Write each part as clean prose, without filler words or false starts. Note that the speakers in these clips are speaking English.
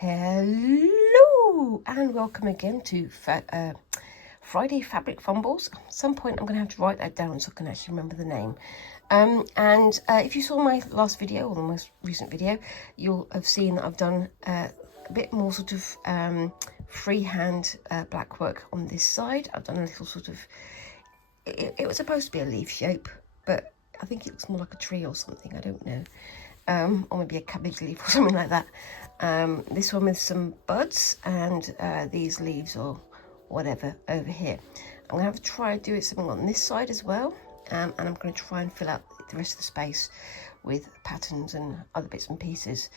Hello and welcome again to Friday Fabric Fumbles. At some point I'm going to have to write that down so I can actually remember the name. If you saw my last video or the most recent video, you'll have seen that I've done a bit more sort of freehand blackwork on this side. I've done a little sort of, it was supposed to be a leaf shape, but I think it looks more like a tree or something, I don't know. Or maybe a cabbage leaf or something like that. This one with some buds and these leaves or whatever over here. I'm going to have to try and do something on this side as well. And I'm going to try and fill out the rest of the space with patterns and other bits and pieces.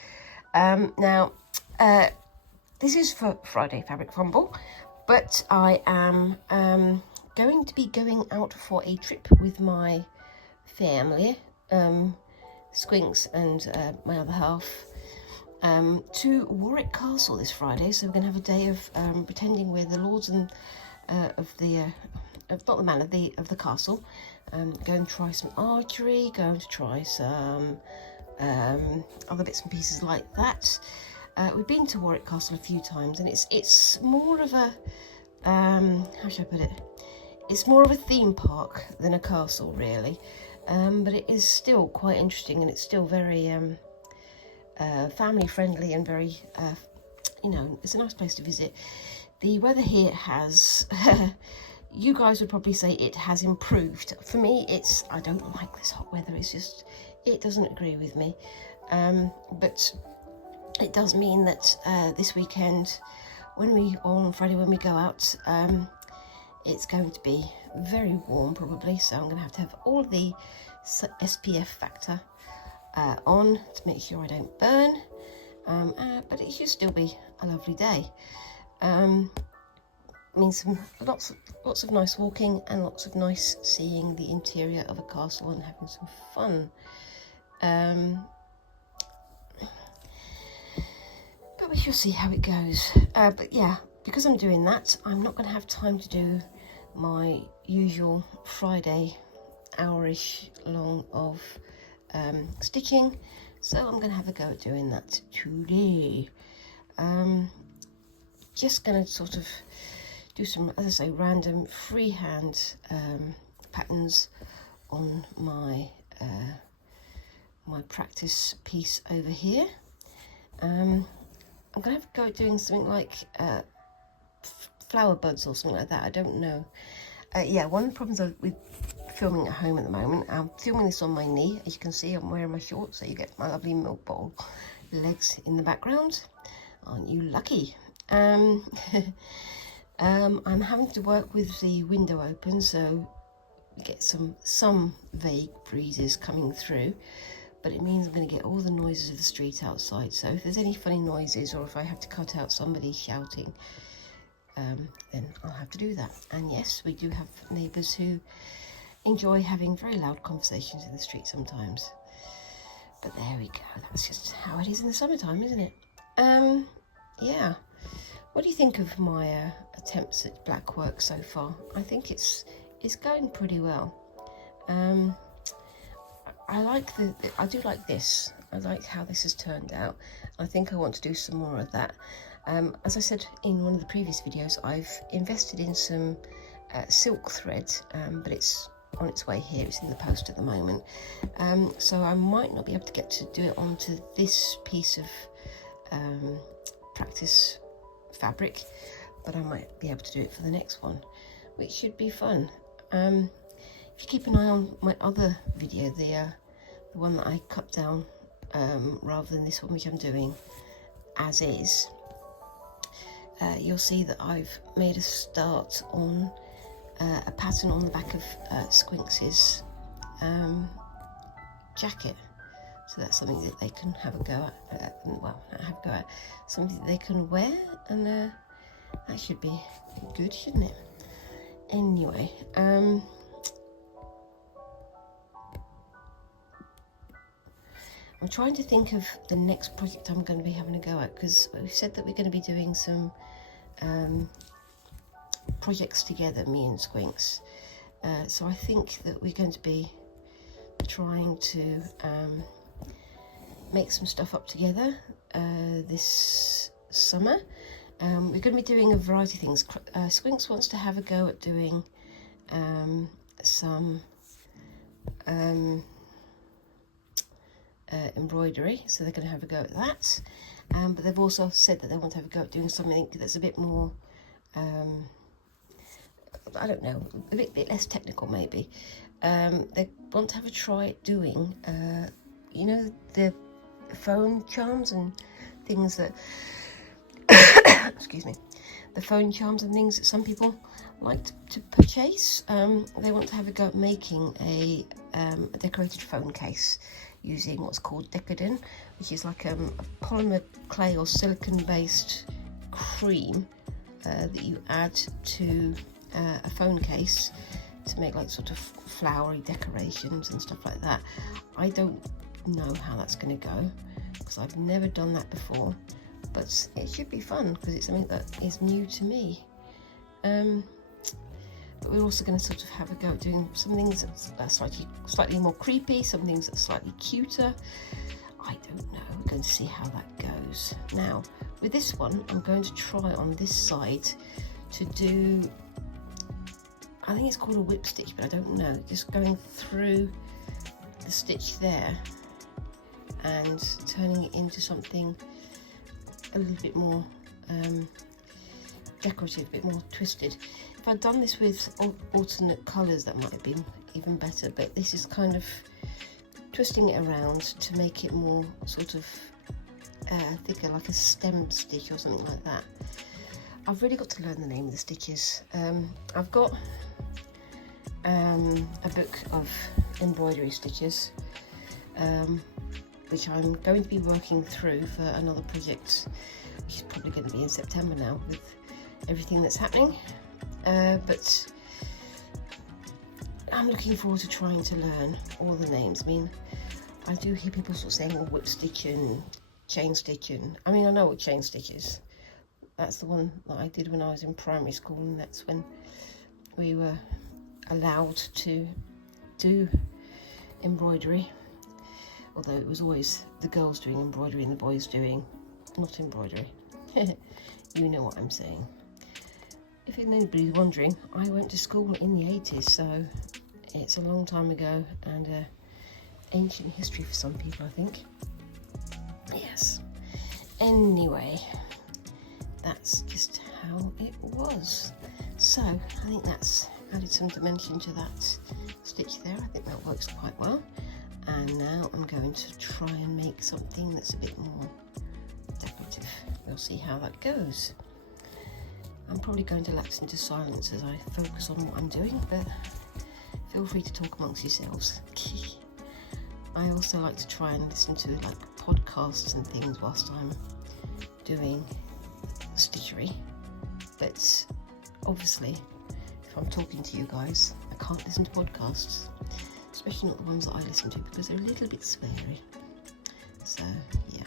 Now, this is for Friday Fabric Fumble, but I am going to be going out for a trip with my family, Quincas and my other half, to Warwick Castle this Friday. So we're going to have a day of pretending we're the lords and of the not the manor, of the castle. Go and try some archery, going to try some other bits and pieces like that. We've been to Warwick Castle a few times, and it's more of a how should I put it? It's more of a theme park than a castle, really. But it is still quite interesting, and it's still very family friendly and very, it's a nice place to visit. The weather here has, you guys would probably say it has improved. For me, I don't like this hot weather. It's just, it doesn't agree with me. But it does mean that this weekend, on Friday when we go out, it's going to be very warm probably, so I'm going to have all the SPF factor on to make sure I don't burn, but it should still be a lovely day. Means lots of nice walking and lots of nice seeing the interior of a castle and having some fun. But we shall see how it goes. But yeah, because I'm doing that, I'm not going to have time to do my usual Friday hour-ish long of stitching, so I'm going to have a go at doing that today. Just going to sort of do some, as I say, random freehand patterns on my my practice piece over here. I'm going to have a go at doing something like flower buds or something like that. I don't know. Yeah, one of the problems with filming at home at the moment, I'm filming this on my knee. As you can see, I'm wearing my shorts, so you get my lovely milk bowl legs in the background. Aren't you lucky? I'm having to work with the window open, so we get some vague breezes coming through, but it means I'm going to get all the noises of the street outside. So if there's any funny noises, or if I have to cut out somebody shouting, then I'll have to do that. And yes, we do have neighbours who enjoy having very loud conversations in the street sometimes. But there we go, that's just how it is in the summertime, isn't it? Yeah. What do you think of my attempts at black work so far? I think it's going pretty well. I do like this. I like how this has turned out. I think I want to do some more of that. As I said in one of the previous videos, I've invested in some silk thread, but it's on its way here. It's in the post at the moment. So I might not be able to get to do it onto this piece of practice fabric, but I might be able to do it for the next one, which should be fun. If you keep an eye on my other video, the one that I cut down rather than this one, which I'm doing as is, you'll see that I've made a start on a pattern on the back of Quincas's jacket. So that's something that they can have a go at, well, not have a go at, something that they can wear, and that should be good, shouldn't it? Anyway, I'm trying to think of the next project I'm going to be having a go at, because we've said that we're going to be doing some projects together, me and Quincas. So I think that we're going to be trying to make some stuff up together this summer. We're going to be doing a variety of things. Squinks wants to have a go at doing some embroidery, so they're going to have a go at that. But they've also said that they want to have a go at doing something that's a bit more, I don't know, a bit less technical maybe. They want to have a try at doing, you know, the phone charms and things that, excuse me, the phone charms and things that some people like to purchase. They want to have a go at making a decorated phone case using what's called Decadin, which is like a polymer clay or silicon based cream that you add to a phone case to make like sort of flowery decorations and stuff like that. I don't know how that's going to go because I've never done that before, but it should be fun because it's something that is new to me. But we're also going to sort of have a go at doing some things that's slightly more creepy, some things that's slightly cuter. I don't know, we're going to see how that goes. Now with this one, I'm going to try on this side to do, I think it's called a whip stitch, but I don't know, just going through the stitch there and turning it into something a little bit more decorative, a bit more twisted. If I'd done this with alternate colours, that might have been even better, but this is kind of twisting it around to make it more sort of thicker, like a stem stitch or something like that. I've really got to learn the name of the stitches. I've got a book of embroidery stitches, which I'm going to be working through for another project, which is probably going to be in September now with everything that's happening. But I'm looking forward to trying to learn all the names. I mean, I do hear people sort of saying, well, whip stitch and chain stitch, and I mean, I know what chain stitch is. That's the one that I did when I was in primary school, and that's when we were allowed to do embroidery, although it was always the girls doing embroidery and the boys doing not embroidery. You know what I'm saying. If anybody's wondering, I went to school in the 80s, so it's a long time ago and ancient history for some people, I think. Yes. Anyway, that's just how it was. So I think that's added some dimension to that stitch there. I think that works quite well. And now I'm going to try and make something that's a bit more decorative. We'll see how that goes. I'm probably going to lapse into silence as I focus on what I'm doing, but feel free to talk amongst yourselves. I also like to try and listen to like podcasts and things whilst I'm doing stitchery, but obviously if I'm talking to you guys, I can't listen to podcasts, especially not the ones that I listen to because they're a little bit sweary. So yeah.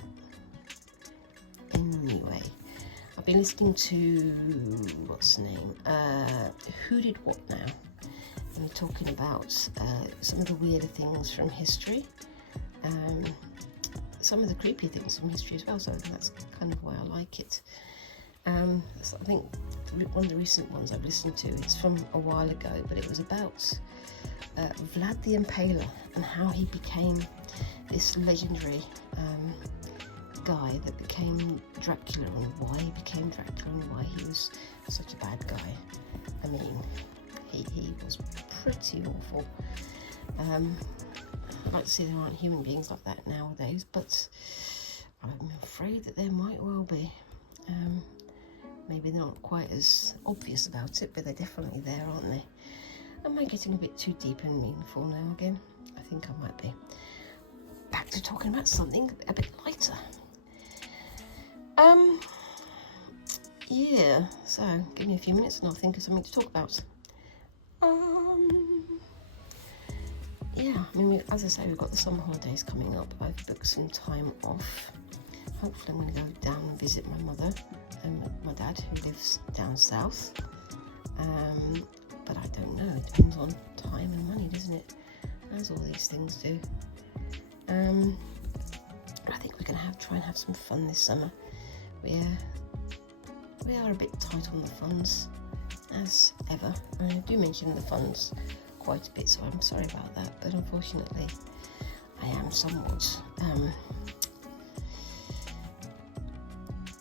Anyway, I've been listening to, what's the name, Who Did What Now? And we're talking about some of the weirder things from history, some of the creepy things from history as well, so that's kind of why I like it. So I think one of the recent ones I've listened to, it's from a while ago, but it was about Vlad the Impaler and how he became this legendary guy that became Dracula, and why he became Dracula and why he was such a bad guy. I mean, he was pretty awful. I'd like to say there aren't human beings like that nowadays, but I'm afraid that there might well be. Maybe they're not quite as obvious about it, but they're definitely there, aren't they? Am I getting a bit too deep and meaningful now again? I think I might be. Back to talking about something a bit lighter. Yeah, so give me a few minutes and I'll think of something to talk about. Yeah, I mean, as I say, we've got the summer holidays coming up. I've booked some time off. Hopefully I'm going to go down and visit my mother and my dad, who lives down south. But I don't know, it depends on time and money, doesn't it? As all these things do. I think we're going to try and have some fun this summer. We're we are a bit tight on the funds, as ever. I do mention the funds quite a bit, so I'm sorry about that, but unfortunately I am somewhat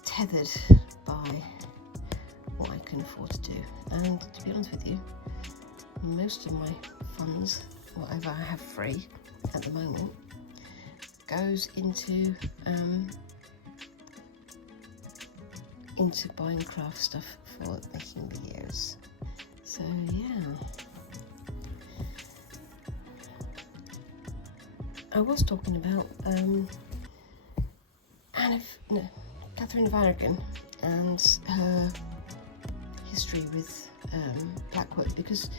tethered by what I can afford to do. And to be honest with you, most of my funds, whatever I have free at the moment, goes into buying craft stuff for making videos. So yeah, I was talking about Catherine Varrigan and her history with Blackwork, because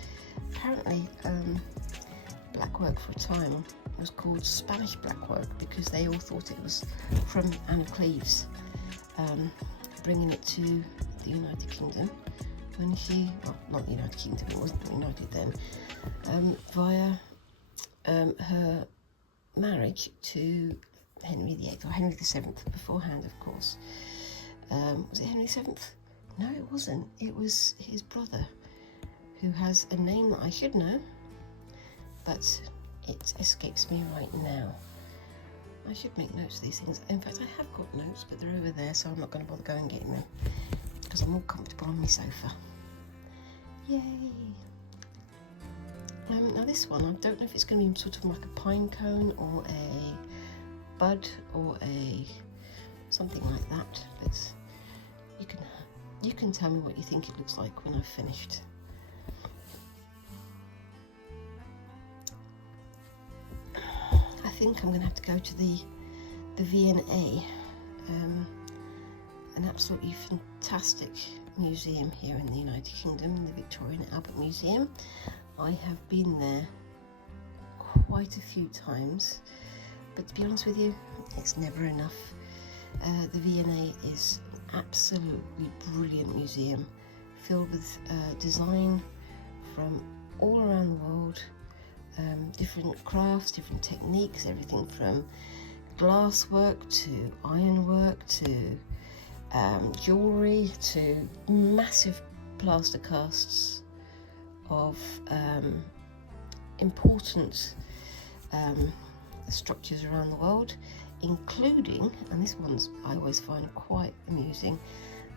apparently Blackwork for a time was called Spanish Blackwork because they all thought it was from Anne of Cleves, bringing it to the United Kingdom when she, well, not the United Kingdom, it wasn't united then, via her marriage to Henry VIII, or Henry VII beforehand, of course. Was it Henry VII? No, it wasn't. It was his brother, who has a name that I should know, but it escapes me right now. I should make notes of these things. In fact, I have got notes, but they're over there, so I'm not going to bother going getting them, because I'm more comfortable on my sofa. Yay! Now this one, I don't know if it's going to be sort of like a pine cone or a bud or a something like that, but you can tell me what you think it looks like when I've finished. I think I'm going to have to go to the V&A, an absolutely fantastic museum here in the United Kingdom, the Victoria and Albert Museum. I have been there quite a few times, but to be honest with you, it's never enough. The V&A is an absolutely brilliant museum, filled with design from all around the world, different crafts, different techniques, everything from glasswork to ironwork to jewellery to massive plaster casts of important structures around the world, including, and this one's I always find quite amusing,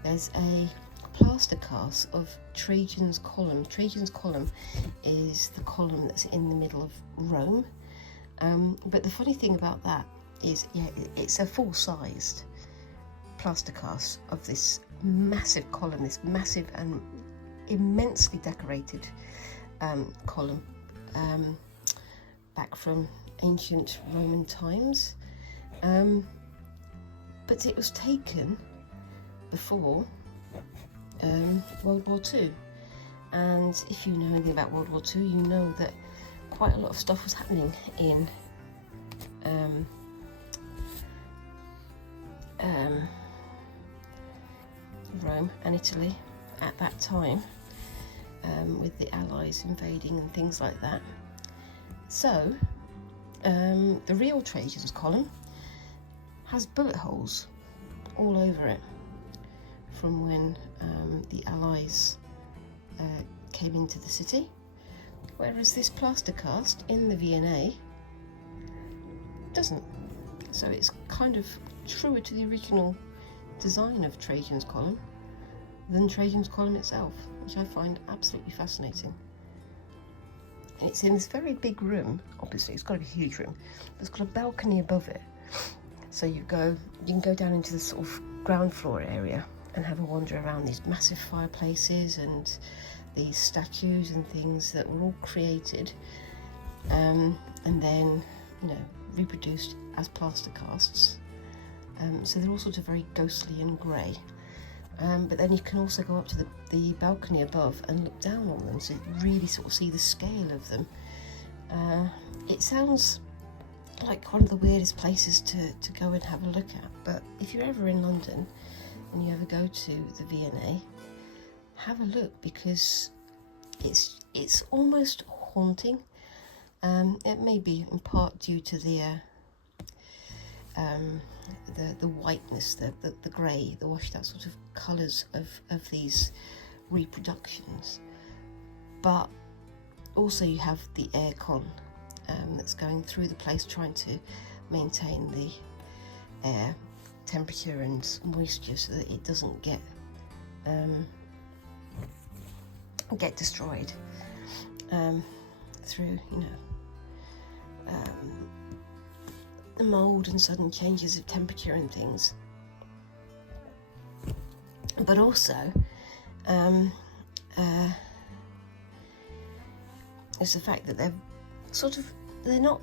there's a plaster cast of Trajan's Column. Trajan's Column is the column that's in the middle of Rome, but the funny thing about that is, yeah, it's a full-sized plaster cast of this massive column, this massive and immensely decorated column, back from ancient Roman times, but it was taken before World War II, and if you know anything about World War II, you know that quite a lot of stuff was happening in Rome and Italy at that time, with the Allies invading and things like that. So the real Trajan's Column has bullet holes all over it from when the Allies came into the city, whereas this plaster cast in the V&A doesn't. So it's kind of truer to the original design of Trajan's Column than Trajan's Column itself, which I find absolutely fascinating. And it's in this very big room. Obviously it's got to be a huge room, but it's got a balcony above it, so you can go down into the sort of ground floor area and have a wander around these massive fireplaces and these statues and things that were all created and then, you know, reproduced as plaster casts. So they're all sort of very ghostly and grey. But then you can also go up to the balcony above and look down on them, so you really sort of see the scale of them. It sounds like one of the weirdest places to go and have a look at, but if you're ever in London and you ever go to the V&A, have a look, because it's almost haunting. It may be in part due to the the whiteness, the grey, the washed out sort of colours of these reproductions. But also you have the aircon that's going through the place, trying to maintain the air temperature and moisture so that it doesn't get destroyed through, you know, the mould and sudden changes of temperature and things. But also it's the fact that they're not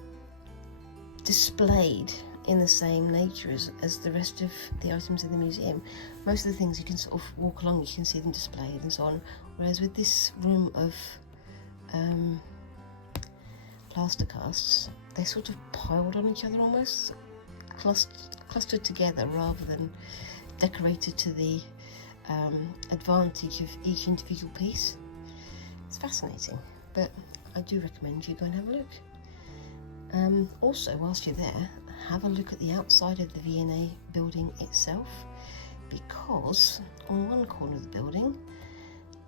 displayed in the same nature as the rest of the items in the museum. Most of the things you can sort of walk along, you can see them displayed and so on, whereas with this room of plaster casts, they're sort of piled on each other, almost clustered together rather than decorated to the advantage of each individual piece. It's fascinating, but I do recommend you go and have a look. Also, whilst you're there, have a look at the outside of the V&A building itself, because on one corner of the building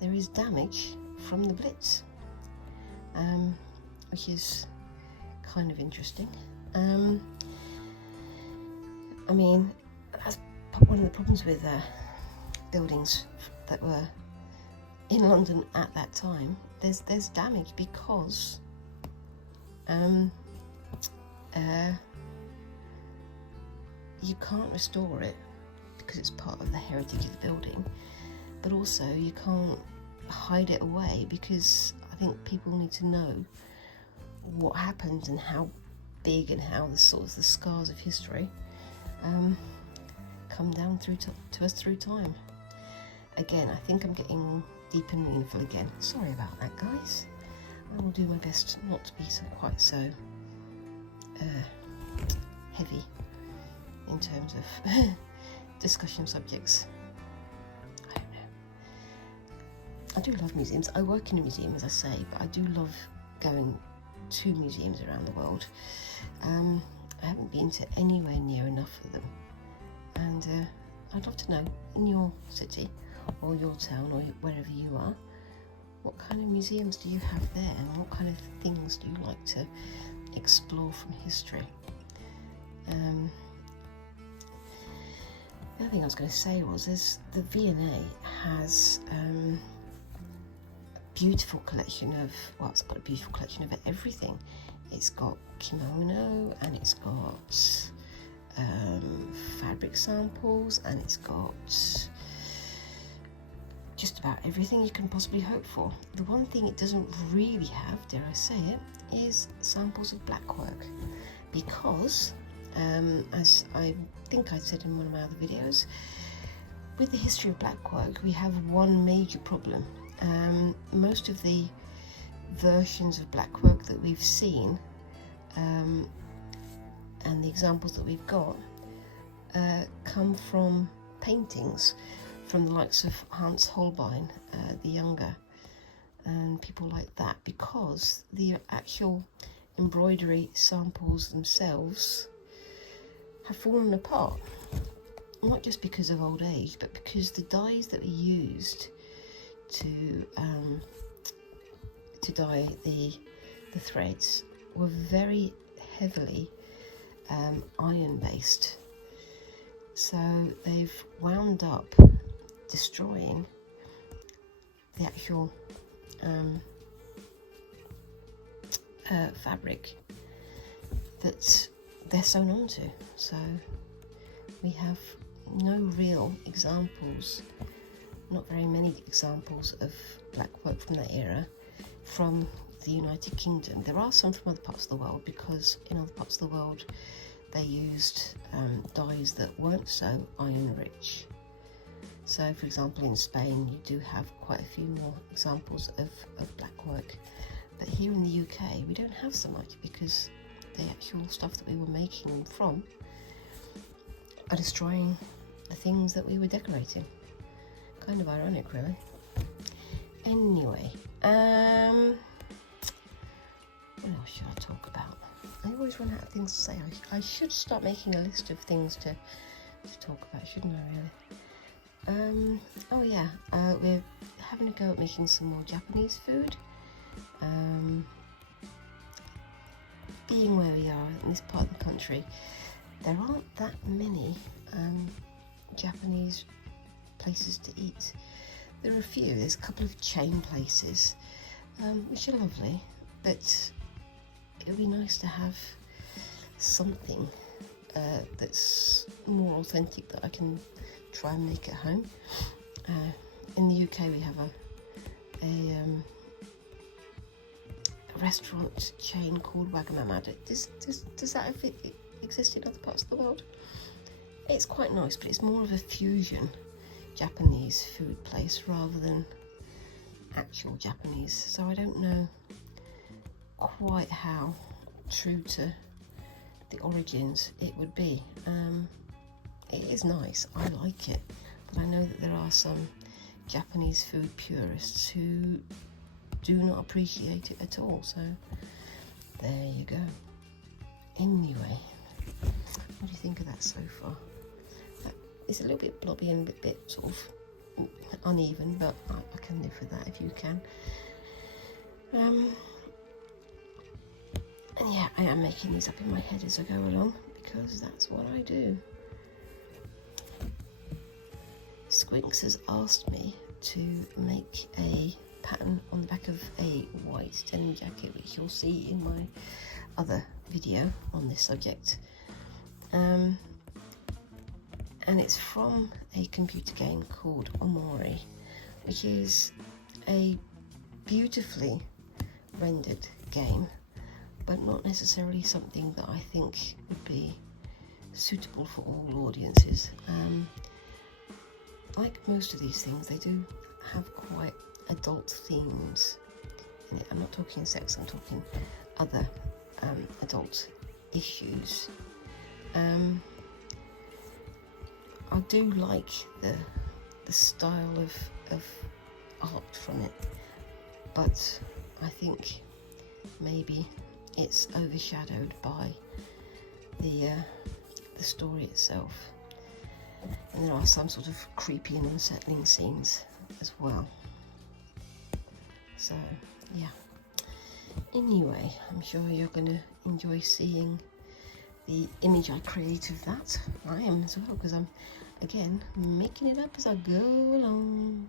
there is damage from the Blitz, which is kind of interesting. I mean, that's one of the problems with buildings that were in London at that time. There's damage because you can't restore it because it's part of the heritage of the building, but also you can't hide it away because I think people need to know what happened and how big and how the sort of the scars of history come down through to us through time. Again, I think I'm getting deep and meaningful again. Sorry about that, guys. I will do my best not to be quite so heavy in terms of discussion subjects. I don't know. I do love museums. I work in a museum, as I say, but I do love going to museums around the world. I haven't been to anywhere near enough of them, and I'd love to know, in your city or your town or wherever you are, what kind of museums do you have there, and what kind of things do you like to explore from history? The other thing I was going to say was the V&A has a beautiful collection of, well, it's got a beautiful collection of everything. It's got kimono, and it's got fabric samples, and it's got just about everything you can possibly hope for. The one thing it doesn't really have, dare I say it, is samples of blackwork, because as I think I said in one of my other videos, with the history of blackwork we have one major problem. Most of the versions of blackwork that we've seen and the examples that we've got come from paintings from the likes of Hans Holbein the Younger and people like that, because the actual embroidery samples themselves have fallen apart, not just because of old age, but because the dyes that we used to dye the threads were very heavily iron based, so they've wound up destroying the actual fabric that they're sewn onto. So we have no real examples, not very many examples of blackwork from that era from the United Kingdom. There are some from other parts of the world, because in other parts of the world they used dyes that weren't so iron rich. So for example in Spain you do have quite a few more examples of blackwork, but here in the UK we don't have so much, because the actual stuff that we were making them from are destroying the things that we were decorating. Kind of ironic, really. Anyway, what else should I talk about? I always run out of things to say. I should start making a list of things to talk about, shouldn't I, really? Oh yeah, we're having a go at making some more Japanese food. Being where we are in this part of the country, there aren't that many Japanese places to eat. There are a few. There's a couple of chain places, which are lovely, but it would be nice to have something that's more authentic that I can try and make at home. In the UK, we have a restaurant chain called Wagamama. Does that exist in other parts of the world? It's quite nice, but it's more of a fusion Japanese food place rather than actual Japanese. So I don't know quite how true to the origins it would be. It is nice, I like it, but I know that there are some Japanese food purists who do not appreciate it at all, so there you go. Anyway, what do you think of that so far? It's a little bit blobby and a bit sort of uneven, but I can live with that if you can. And yeah, I am making these up in my head as I go along, because that's what I do. Quincas has asked me to make a pattern on the back of a white denim jacket, which you'll see in my other video on this subject. And it's from a computer game called Moreira, which is a beautifully rendered game, but not necessarily something that I think would be suitable for all audiences. Like most of these things, they do have quite adult themes in it. I'm not talking sex, I'm talking other adult issues. I do like the style of art from it, but I think maybe it's overshadowed by the story itself, and there are some sort of creepy and unsettling scenes as well. So yeah, anyway, I'm sure you're gonna enjoy seeing the image I create of that. I am as well, because I'm again making it up as I go along.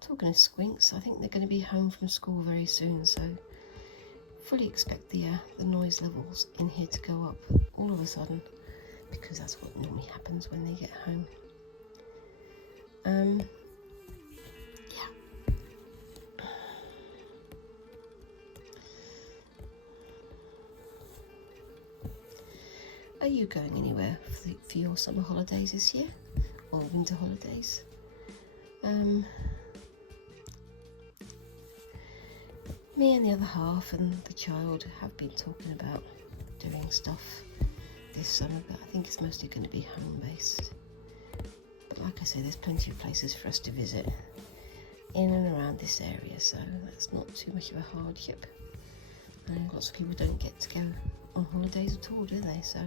Talking of squinks, I think they're going to be home from school very soon, so fully expect the noise levels in here to go up all of a sudden, because that's what normally happens when they get home. Yeah. Are you going anywhere for your summer holidays this year, or winter holidays? Me and the other half and the child have been talking about doing stuff this summer, but I think it's mostly going to be home-based. But like I say, there's plenty of places for us to visit in and around this area, so that's not too much of a hardship. And lots of people don't get to go on holidays at all, do they? So,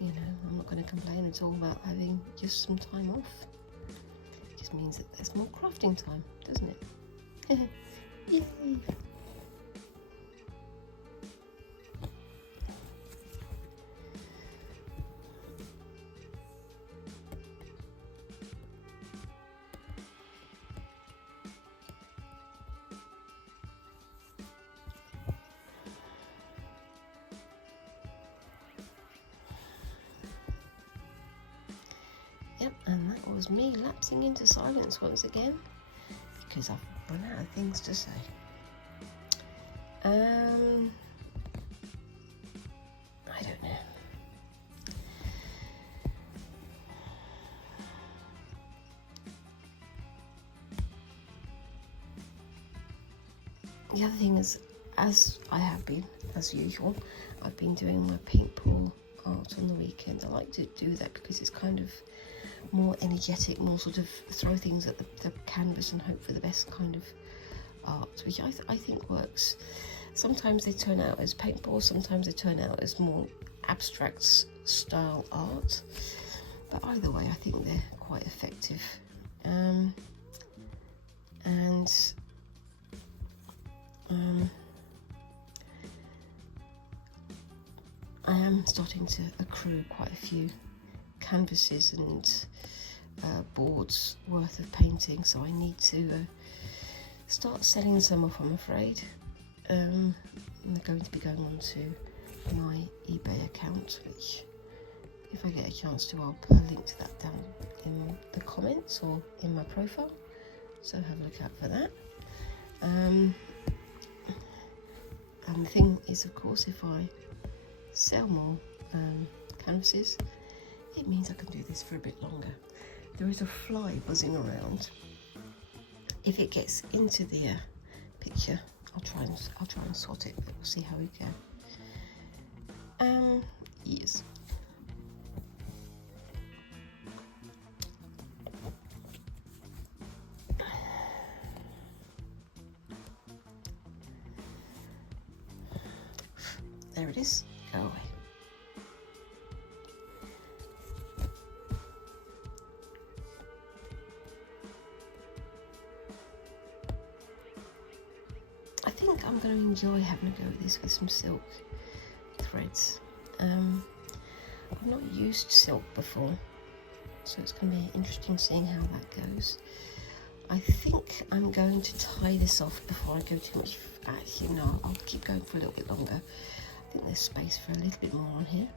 you know, I'm not going to complain at all about having just some time off. It just means that there's more crafting time, doesn't it? Yay! Yep, and that was me lapsing into silence once again, because I've run out of things to say. I don't know. The other thing is, as I have been, as usual, I've been doing my paintball art on the weekend. I like to do that because it's kind of more energetic, more sort of throw things at the canvas and hope for the best kind of art, which I think works. Sometimes they turn out as paintballs, sometimes they turn out as more abstract style art, but either way I think they're quite effective. I am starting to accrue quite a few canvases and boards worth of painting, so I need to start selling some off, I'm afraid. I'm going to be going on to my eBay account, which if I get a chance to, I'll put a link to that down in the comments or in my profile, so have a look out for that. And the thing is, of course, if I sell more canvases, it means I can do this for a bit longer. There is a fly buzzing around. If it gets into the picture, I'll try and swat it, but we'll see how we go. Yes. There it is. Go away. I think I'm going to enjoy having a go at this with some silk threads. I've not used silk before, so it's going to be interesting seeing how that goes. I think I'm going to tie this off before I go too much. Actually, no, I'll keep going for a little bit longer. I think there's space for a little bit more on here.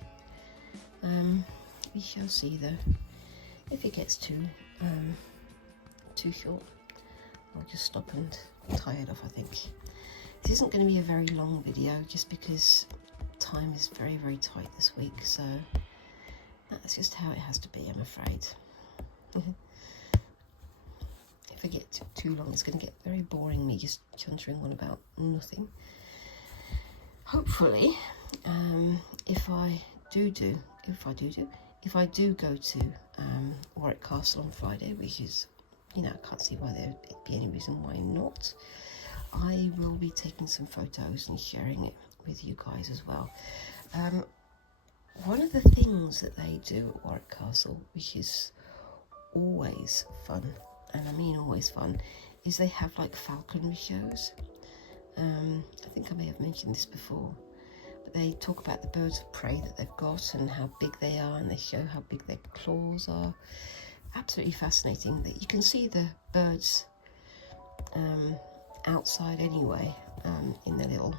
We shall see though. If it gets too short, I'll just stop and tie it off, I think. This isn't going to be a very long video just because time is very, very tight this week, so that's just how it has to be, I'm afraid. If I get too long, it's going to get very boring, me just chuntering on about nothing. Hopefully, if I do go to Warwick Castle on Friday, which is, I can't see why there'd be any reason why not, I will be taking some photos and sharing it with you guys as well. One of the things that they do at Warwick Castle, which is always fun, and I mean always fun, is they have like falconry shows. I think I may have mentioned this before, but they talk about the birds of prey that they've got and how big they are, and they show how big their claws are. Absolutely fascinating. That you can see the birds outside anyway, in their little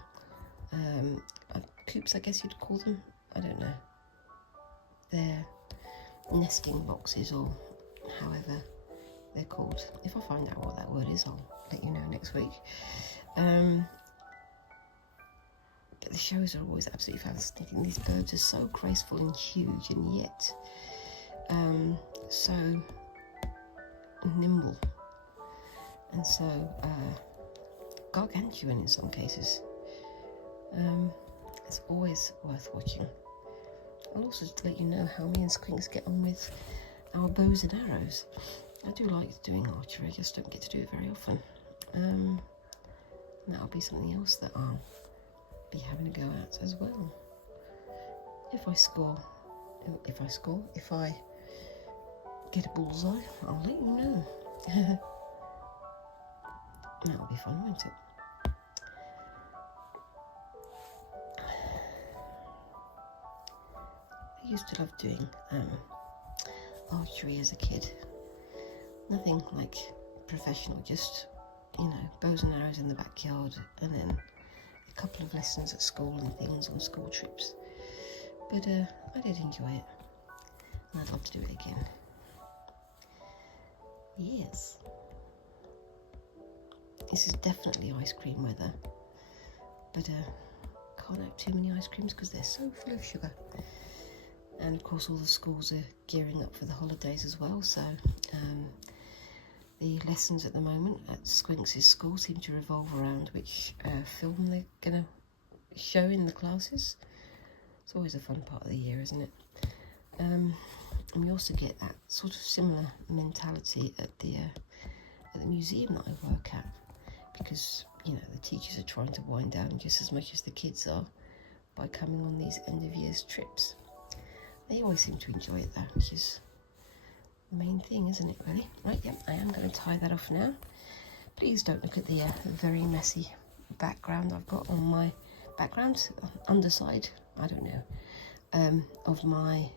coops, I guess you'd call them. I don't know. They're nesting boxes, or however they're called. If I find out what that word is, I'll let you know next week. But the shows are always absolutely fascinating. These birds are so graceful and huge, and yet so nimble, and so gargantuan in some cases. It's always worth watching. I'll also let you know how me and Quincas get on with our bows and arrows. I do like doing archery, I just don't get to do it very often. That'll be something else that I'll be having a go at as well. If I get a bullseye, I'll let you know. That'll be fun, won't it? I used to love doing archery as a kid. Nothing like professional, just, bows and arrows in the backyard, and then a couple of lessons at school and things on school trips. But I did enjoy it, and I'd love to do it again. Yes. This is definitely ice cream weather, but can't have too many ice creams because they're so full of sugar. And of course all the schools are gearing up for the holidays as well, so the lessons at the moment at Quincas' school seem to revolve around which film they're going to show in the classes. It's always a fun part of the year, isn't it? And we also get that sort of similar mentality at the museum that I work at, because, you know, the teachers are trying to wind down just as much as the kids are by coming on these end of year's trips. They always seem to enjoy it though, which is the main thing, isn't it, really? Right, yeah, I am going to tie that off now. Please don't look at the very messy background I've got on my background, underside, I don't know, of my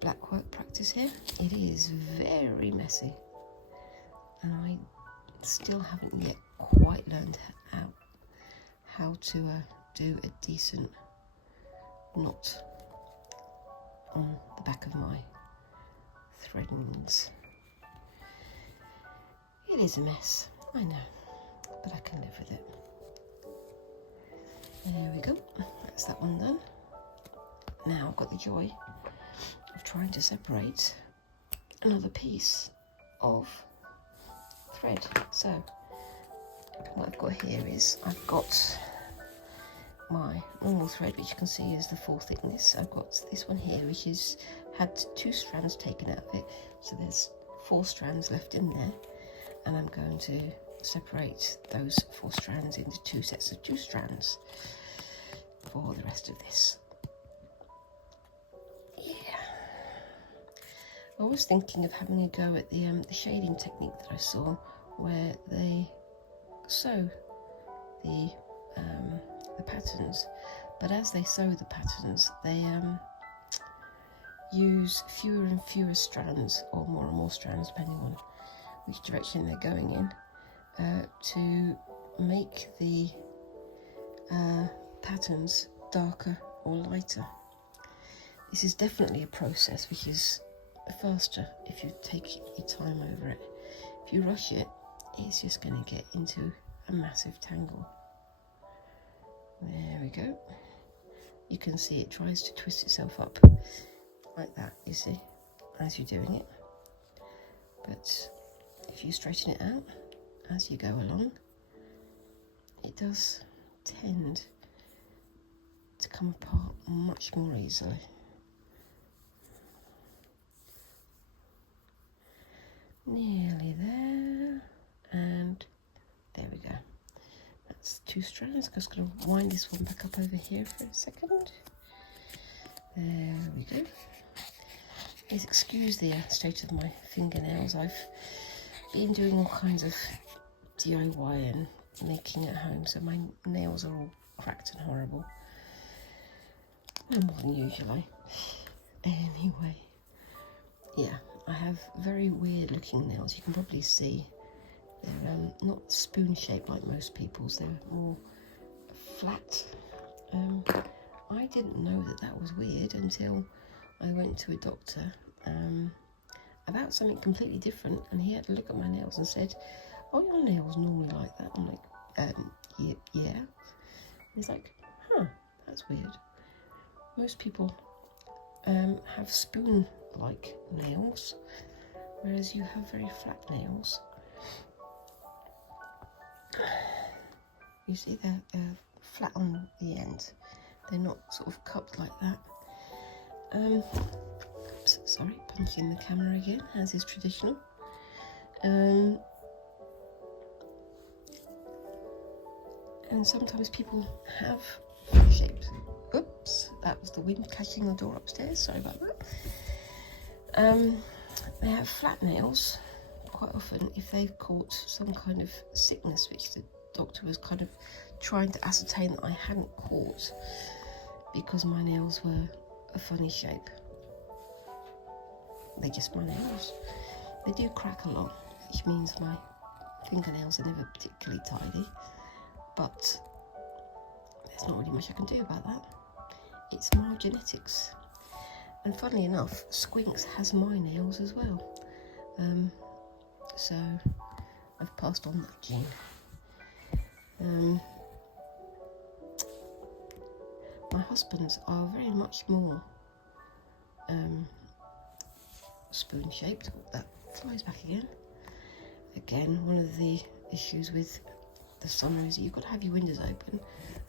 Blackwork practice here. It is very messy, and I still haven't yet quite learned how to do a decent knot on the back of my threadings. It is a mess, I know, but I can live with it. There we go, that's that one done. Now I've got the joy of trying to separate another piece of thread. So what I've got here is I've got my normal thread, which you can see is the full thickness. I've got this one here, which is had 2 strands taken out of it, so there's 4 strands left in there, and I'm going to separate those 4 strands into 2 sets of 2 strands for the rest of this. Yeah, I was thinking of having a go at the shading technique that I saw, where they sew the patterns, but as they sew the patterns, they use fewer and fewer strands, or more and more strands, depending on which direction they're going in, to make the patterns darker or lighter. This is definitely a process which is faster if you take your time over it. If you rush it, it's just going to get into a massive tangle. There we go. You can see it tries to twist itself up like that, you see, as you're doing it. But if you straighten it out as you go along, it does tend to come apart much more easily. Nearly there, and there we go. That's 2 strands. I'm just going to wind this one back up over here for a second. There we go. Please excuse the state of my fingernails. I've been doing all kinds of DIY and making at home, so my nails are all cracked and horrible. No more than usually. Anyway, yeah, I have very weird looking nails. You can probably see they're not spoon shaped like most people's, they're more flat. I didn't know that was weird until I went to a doctor about something completely different, and he had to look at my nails and said, "Oh, your nails normally like that?" I'm like, yeah. He's like, "Huh, that's weird. Most people have spoon-like nails, whereas you have very flat nails." You see they're flat on the end. They're not sort of cupped like that. Sorry, punching the camera again, as is traditional. And sometimes people have shaped. Oops, that was the wind catching the door upstairs. Sorry about that. They have flat nails quite often if they've caught some kind of sickness, which the doctor was kind of trying to ascertain that I hadn't caught, because my nails were a funny shape. They're just my nails. They do crack a lot, which means my fingernails are never particularly tidy, but there's not really much I can do about that. It's my genetics. And funnily enough, Squinks has my nails as well. So I've passed on that gene. My husband's are very much more spoon shaped. That flies back again. Again, one of the issues with the summer is that you've got to have your windows open.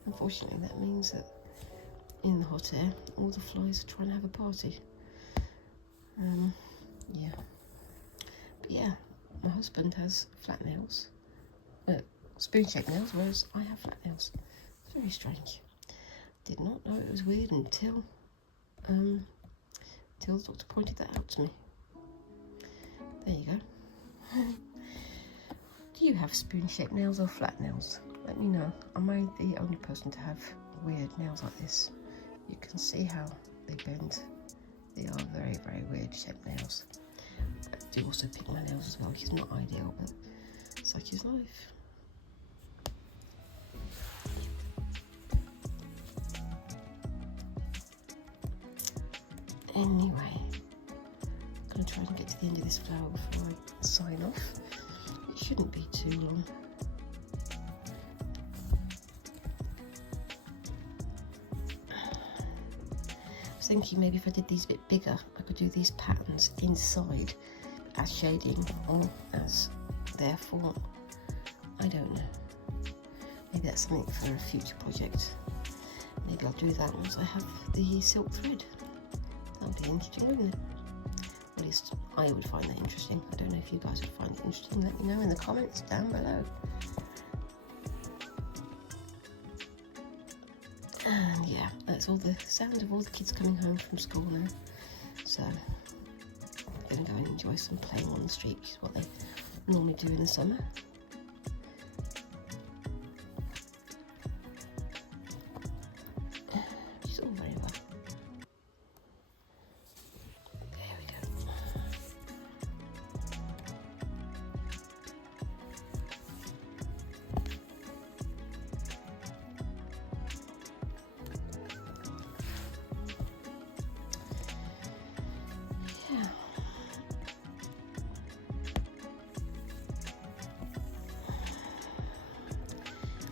Unfortunately, that means that in the hot air, all the flies are trying to have a party. Yeah. But yeah, my husband has flat nails, spoon-shaped nails, whereas I have flat nails. It's very strange. Did not know it was weird until the doctor pointed that out to me. There you go. Do you have spoon-shaped nails or flat nails? Let me know. Am I the only person to have weird nails like this? You can see how they bend. They are very, very weird shaped nails. I do also pick my nails as well, which is not ideal, but such is life. Anyway, I'm going to try and get to the end of this flower before I sign off. It shouldn't be too long. I was thinking maybe if I did these a bit bigger, I could do these patterns inside as shading or as their form. I don't know. Maybe that's something for a future project. Maybe I'll do that once I have the silk thread. That would be interesting, wouldn't it? At least I would find that interesting. I don't know if you guys would find it interesting. Let me know in the comments down below. And yeah, that's all the sound of all the kids coming home from school now. So I'm going to go and enjoy some playing on the street, which is what they normally do in the summer. Which is all very well. There we go.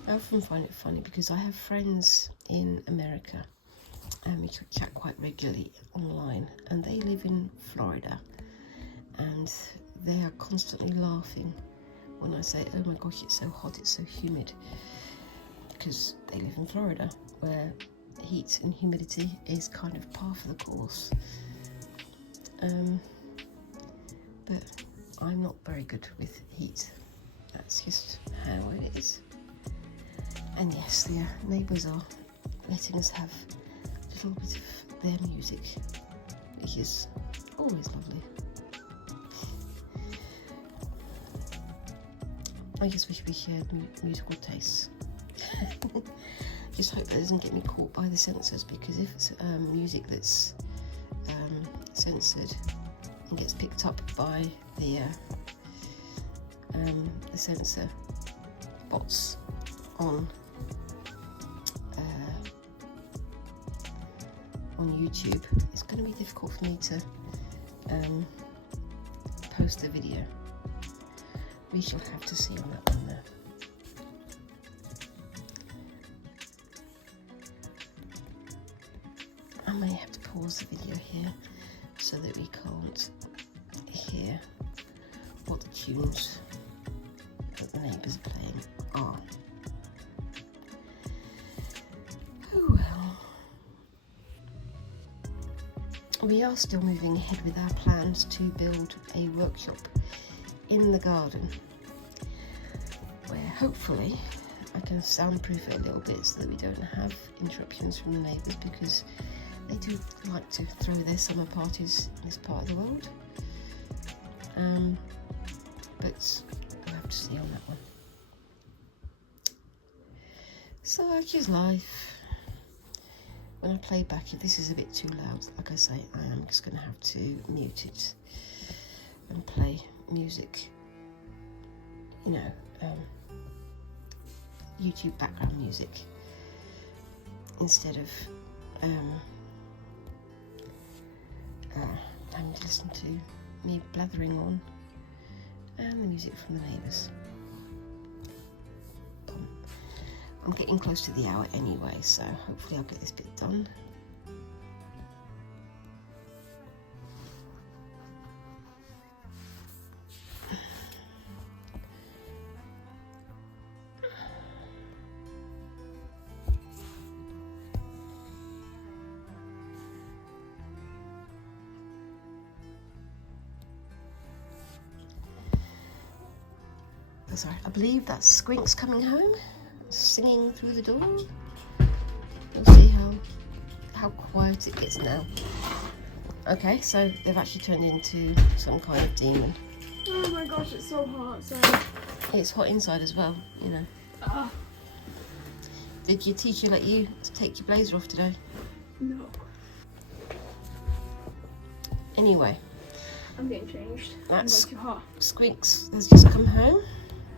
I often find it funny because I have friends in America and we chat quite regularly online, and they live in Florida, and they are constantly laughing when I say, oh my gosh, it's so hot, it's so humid, because they live in Florida where heat and humidity is kind of par for the course. But I'm not very good with heat. That's just how it is. And yes, the neighbours are letting us have a little bit of their music, which is always lovely. I just wish we shared musical tastes. Just hope that doesn't get me caught by the censors, because if it's music that's censored and gets picked up by the censor bots on YouTube, it's going to be difficult for me to post the video. We shall have to see on that one there. I may have to pause the video here so that we can't hear what the tunes that the neighbours are playing are. Oh well. We are still moving ahead with our plans to build a workshop in the garden, where hopefully I can soundproof it a little bit so that we don't have interruptions from the neighbours, because they do like to throw their summer parties in this part of the world. But we'll have to see on that one. Such is life. When I play back, if this is a bit too loud, like I say, I am just going to have to mute it and play music, you know, YouTube background music, instead of having to listen to me blathering on and the music from the neighbours. I'm getting close to the hour anyway, so hopefully I'll get this bit done. sorry, I believe that's Squinks coming home, singing through the door. You'll see how quiet it gets now. Okay, so they've actually turned into some kind of demon. Oh my gosh, it's so hot. So it's hot inside as well, you know. Did your teacher let you take your blazer off today? No. Anyway. I'm getting changed. That's too hot. Squinks has just come home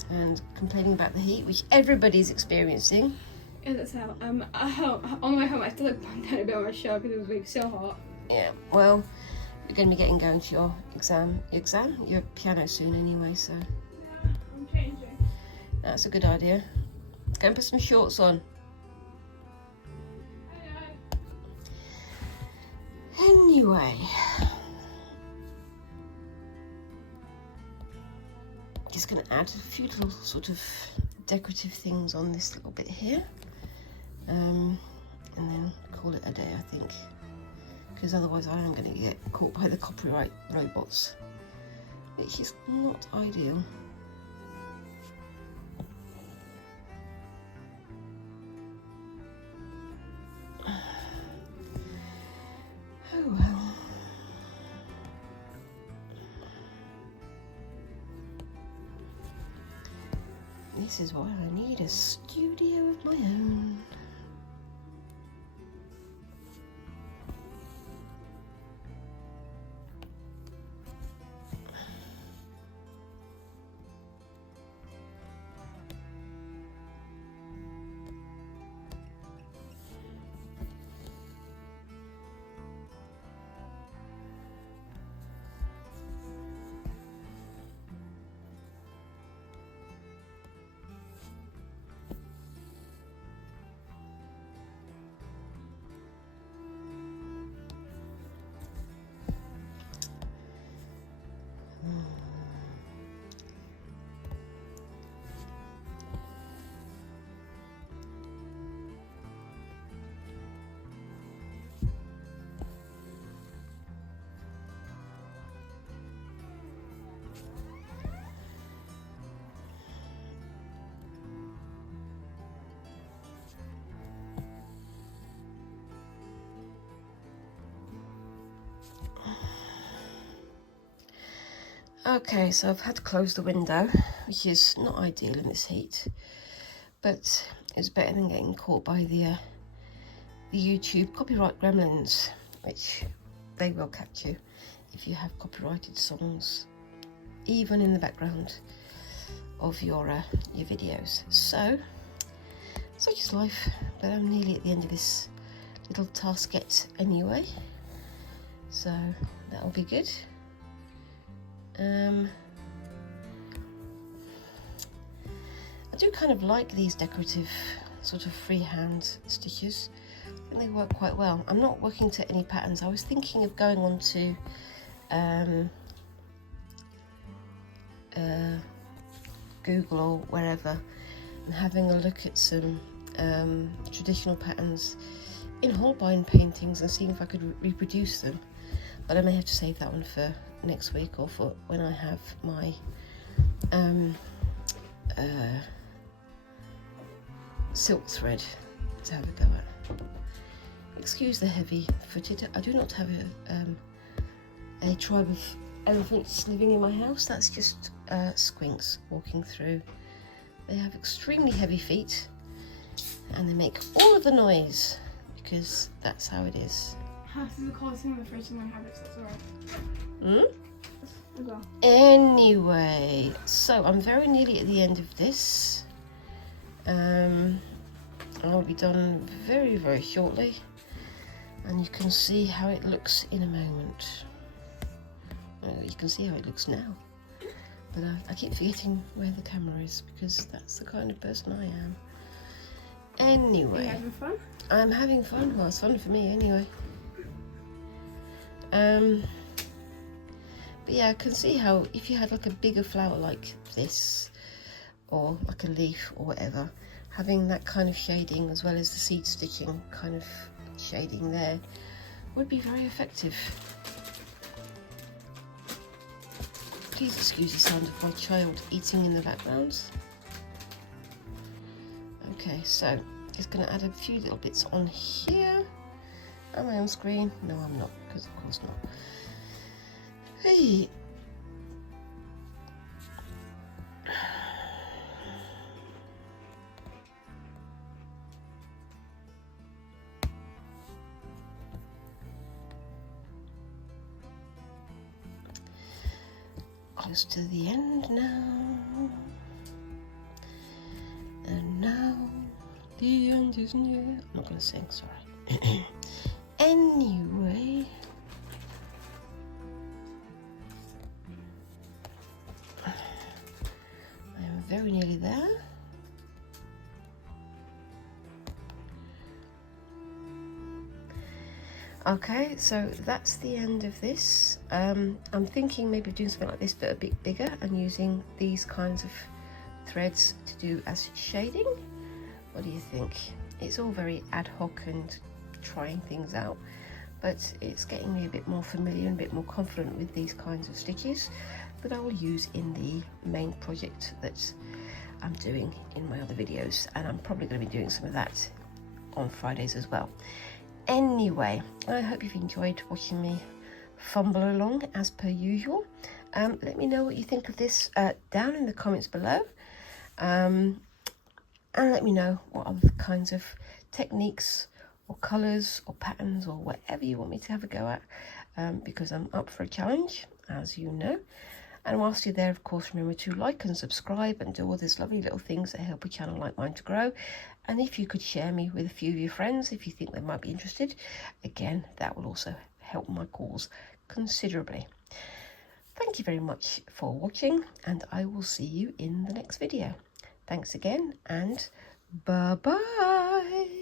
and complaining about the heat, which everybody's experiencing. Yeah, that's how. On the way home, I still like banged down a bit on my shirt because it was being so hot. Yeah, well, you're going to be getting going to your your piano soon anyway, so. Yeah, I'm changing. That's a good idea. Go and put some shorts on. Anyway. Just going to add a few little sort of decorative things on this little bit here. And then call it a day, I think. Because otherwise I am going to get caught by the copyright robots, which is not ideal. Oh well. This is why I need a studio of my own. Okay, so I've had to close the window, which is not ideal in this heat, but it's better than getting caught by the YouTube copyright gremlins, which they will catch you if you have copyrighted songs, even in the background of your videos. So, such is life, but I'm nearly at the end of this little taskette anyway, so that'll be good. I do kind of like these decorative sort of freehand stitches. I think they work quite well. I'm not working to any patterns. I was thinking of going on to Google or wherever and having a look at some traditional patterns in Holbein paintings and seeing if I could reproduce them. But I may have to save that one for next week or for when I have my silk thread to have a go at. Excuse the heavy footed. I do not have a tribe of elephants living in my house. That's just squinks walking through. They have extremely heavy feet and they make all of the noise because that's how it is. This is the coldest thing in the fridge and then habits, that's alright. As well. Anyway, so I'm very nearly at the end of this. I'll be done very, very shortly. And you can see how it looks in a moment. You can see how it looks now. But I keep forgetting where the camera is because that's the kind of person I am. Anyway. Are you having fun? I'm having fun. Well, it's fun for me anyway. But yeah, I can see how if you had like a bigger flower like this or like a leaf or whatever, having that kind of shading as well as the seed stitching kind of shading there would be very effective. Please excuse the sound of my child eating in the background. Okay, so just going to add a few little bits on here. Am I on screen? No, I'm not, because of course not. Hey. Close to the end now. And now the end is near. I'm not going to sing, sorry. Anyway. I'm very nearly there. Okay, so that's the end of this. I'm thinking maybe of doing something like this but a bit bigger and using these kinds of threads to do as shading. What do you think? It's all very ad hoc and trying things out, but it's getting me a bit more familiar and a bit more confident with these kinds of stitches that I will use in the main project that I'm doing in my other videos, and I'm probably going to be doing some of that on Fridays as well. Anyway, I hope you've enjoyed watching me fumble along as per usual. Let me know what you think of this down in the comments below, and let me know what other kinds of techniques or colours or patterns or whatever you want me to have a go at, because I'm up for a challenge, as you know. And whilst you're there, of course, remember to like and subscribe and do all these lovely little things that help a channel like mine to grow. And if you could share me with a few of your friends if you think they might be interested, again, that will also help my cause considerably. Thank you very much for watching, and I will see you in the next video. Thanks again, and bye-bye.